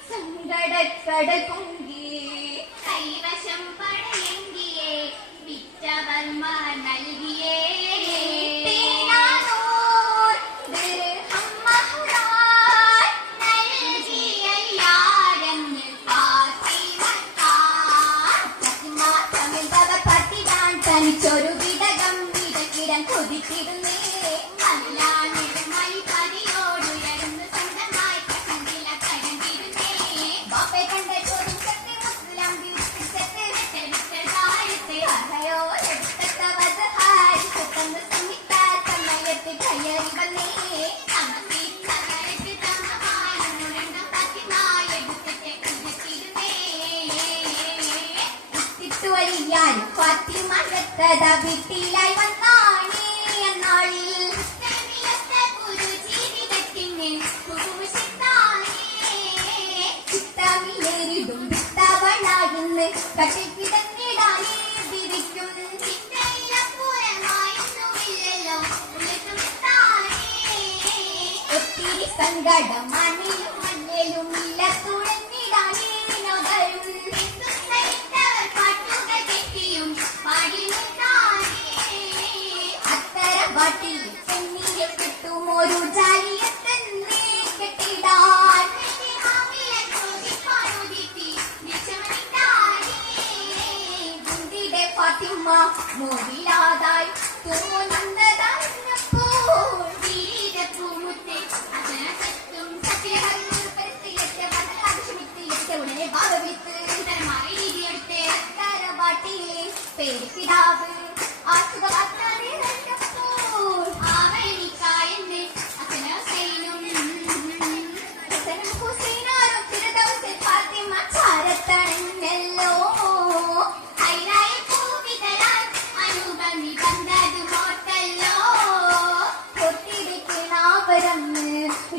സങ്കടക്കടൽ പൊങ്കി കൈവശം പടയെങ്കിയേ വിറ്റവർമാർ നൽകിയേ തനിച്ചൊരു വിടകം വിടകിടം കൊതിച്ചിരുന്നേ വീട്ടിലായി വന്നാണേ എന്നാളിൽ ചിത്തമില്ലേറിടും വിത്തവളായിന്ന് കട്ടിൽ കിടന്നിടാനേ വിരിക്കും ഒത്തിരി സങ്കടം മണ്ണിലും മഞ്ഞയിലും ഇല്ല തുഴഞ്ഞിടാനേ നഗരും പാട്ടിൽ പെണ്ണിനെ കിട്ടുമൊരു ജാലിയത്തന്നെ കെട്ടിടാൻ ഗുണ്ടിയുടെ ഫാത്തിമ മോദിലാതായി തോന്നുന്നതായിരുന്നപ്പോൾ വീരപ്പൂമുത്തെ അച്ഛനും സത്യഹരിയും പരത്തിയെത്തിയ വധ ആവശ്യമെത്തിയെത്തിയ ഉടനെ ഭാഗവി കൊടുത്ത് തറവാട്ടിലെ പേരിടാവ്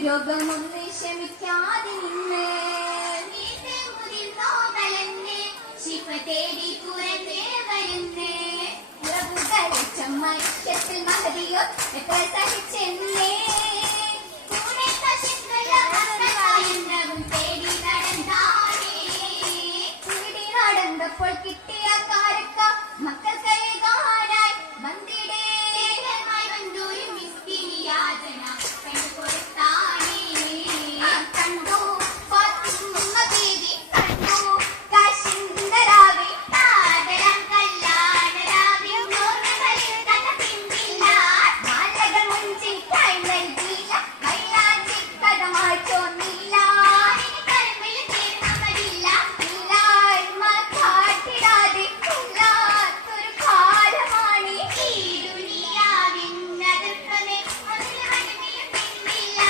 രോഗമൊന്ന് ക്ഷമിക്കാതെ നിന്ന് ശിവ തേടി പുറത്തേ വരുന്നേ മത്സ്യത്തിൽ മഹതിയോ എത്ര സഹിച്ചെന്നേ തേടി നടന്നപ്പോൾ കിട്ടിയ കാരക്ക മക്കൾ കൈകാനായി വന്നിടേ വന്നൊരു മിസ്കിനി യാതന കണ്ടു ഫാത്തിമ ബീവി കണ്ടു കാശിന്ദരാവി താരകം കല്യാണരാവി നോർമകളിൽ തന പിന്നില്ല മാലകൾ മുഞ്ചി കൈ നൽകില്ല മൈലാഞ്ചി കടമായി തോന്നില്ല കരമിൽ തീർന്നവരില്ല ഇല്ലായ്മ കാട്ടിടാതെ ഇല്ലാത്തൊരു കാലമാണ് ഈ ദുനിയാവിന്നതർക്കമേ അതിൽ വനമിൽ പിന്നില്ല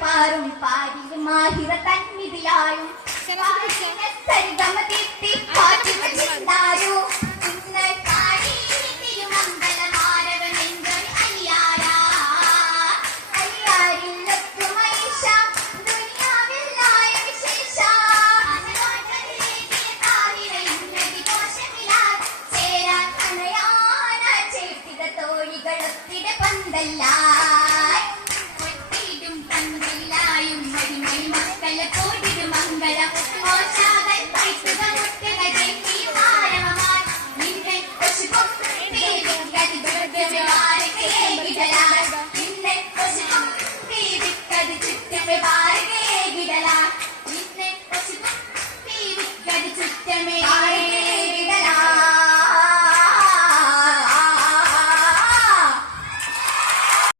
പാറും പാടി മാഹിറ തന്നിതിലായും സരിഗമ തീർത്തി പാട്ടിമ ചിന്താരു ഉന്നൽ പാടി തിരുമംഗലമാരവൻ എന്തൊരു അലിയാരാ അലിയാരില്ലൊക്കെ മൈഷ ദുനിയാവില്ലായ വിശേഷ ചേരാൻ അണയാന ചേട്ടിത തോഴികളൊത്തിടെ പന്തല്ല